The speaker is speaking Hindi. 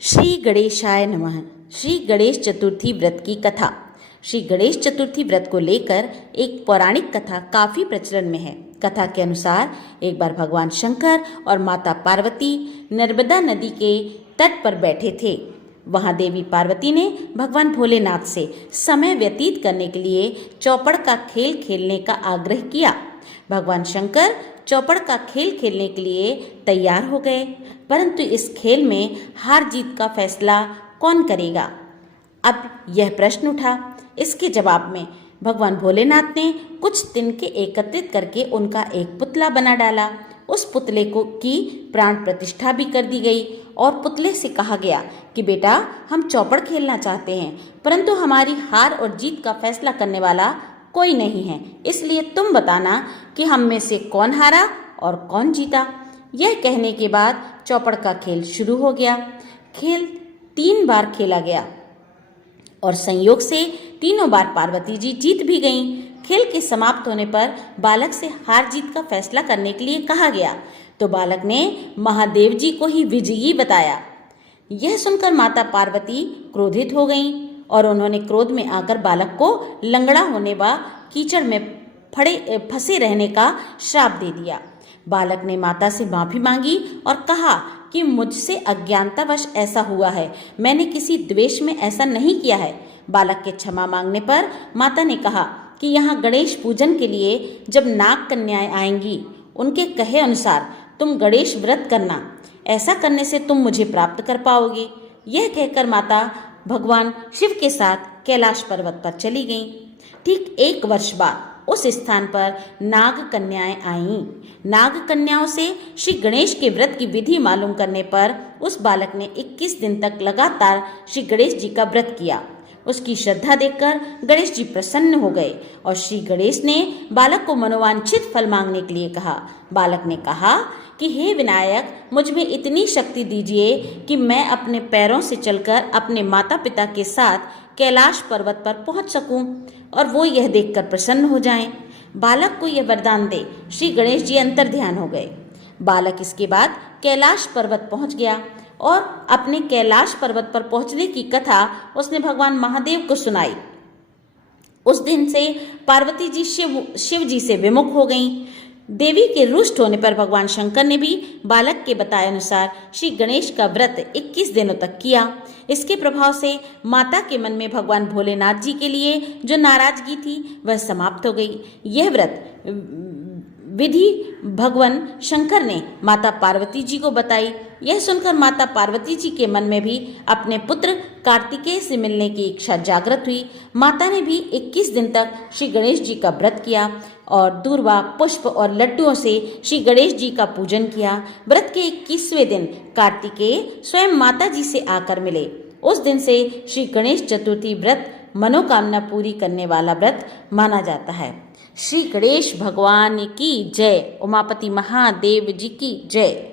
श्री गणेशाय नमः। श्री गणेश चतुर्थी व्रत की कथा। श्री गणेश चतुर्थी व्रत को लेकर एक पौराणिक कथा काफी प्रचलन में है। कथा के अनुसार एक बार भगवान शंकर और माता पार्वती नर्मदा नदी के तट पर बैठे थे। वहां देवी पार्वती ने भगवान भोलेनाथ से समय व्यतीत करने के लिए चौपड़ का खेल खेलने का आग्रह किया। भगवान शंकर चौपड़ का खेल खेलने के लिए तैयार हो गए, परंतु इस खेल में हार जीत का फैसला कौन करेगा? अब यह प्रश्न उठा। इसके जवाब में भगवान भोलेनाथ ने कुछ तिनके एकत्रित करके उनका एक पुतला बना डाला। उस पुतले को की प्राण प्रतिष्ठा भी कर दी गई और पुतले से कहा गया कि बेटा, हम चौपड़ खेलना चाहते हैं, परंतु हमारी हार और जीत का फैसला करने वाला कोई नहीं है, इसलिए तुम बताना कि हम में से कौन हारा और कौन जीता। यह कहने के बाद चौपड़ का खेल शुरू हो गया। खेल 3 बार खेला गया और संयोग से तीनों बार पार्वती जी जीत भी गईं। खेल के समाप्त होने पर बालक से हार जीत का फैसला करने के लिए कहा गया, तो बालक ने महादेव जी को ही विजयी बताया। यह सुनकर माता पार्वती क्रोधित हो गईं और उन्होंने क्रोध में आकर बालक को लंगड़ा होने व कीचड़ में फंसे रहने का श्राप दे दिया। बालक ने माता से माफी मांगी और कहा कि मुझसे अज्ञानतावश ऐसा हुआ है, मैंने किसी द्वेष में ऐसा नहीं किया है। बालक के क्षमा मांगने पर माता ने कहा कि यहाँ गणेश पूजन के लिए जब नाग कन्याएं आएंगी, उनके कहे अनुसार तुम गणेश व्रत करना, ऐसा करने से तुम मुझे प्राप्त कर पाओगे। यह कहकर माता भगवान शिव के साथ कैलाश पर्वत पर चली गईं। ठीक 1 वर्ष बाद उस स्थान पर नाग कन्याएं आईं। नाग कन्याओं से श्री गणेश के व्रत की विधि मालूम करने पर उस बालक ने 21 दिन तक लगातार श्री गणेश जी का व्रत किया। उसकी श्रद्धा देखकर गणेश जी प्रसन्न हो गए और श्री गणेश ने बालक को मनोवांछित फल मांगने के लिए कहा। बालक ने कहा कि हे विनायक, मुझ में इतनी शक्ति दीजिए कि मैं अपने पैरों से चलकर अपने माता पिता के साथ कैलाश पर्वत पर पहुंच सकूं और वो यह देखकर प्रसन्न हो जाएं। बालक को यह वरदान दे श्री गणेश जी अंतर्ध्यान हो गए। बालक इसके बाद कैलाश पर्वत पहुंच गया और अपने कैलाश पर्वत पर पहुंचने की कथा उसने भगवान महादेव को सुनाई। उस दिन से पार्वती जी शिव जी से विमुख हो गईं। देवी के रुष्ट होने पर भगवान शंकर ने भी बालक के बताए अनुसार श्री गणेश का व्रत 21 दिनों तक किया। इसके प्रभाव से माता के मन में भगवान भोलेनाथ जी के लिए जो नाराजगी थी वह समाप्त हो गई। यह व्रत विधि भगवान शंकर ने माता पार्वती जी को बताई। यह सुनकर माता पार्वती जी के मन में भी अपने पुत्र कार्तिकेय से मिलने की इच्छा जागृत हुई। माता ने भी 21 दिन तक श्री गणेश जी का व्रत किया और दूर्वा, पुष्प और लड्डुओं से श्री गणेश जी का पूजन किया। व्रत के 21वें दिन कार्तिकेय स्वयं माता जी से आकर मिले। उस दिन से श्री गणेश चतुर्थी व्रत मनोकामना पूरी करने वाला व्रत माना जाता है। श्री गणेश भगवान की जय। उमापति महादेव जी की जय।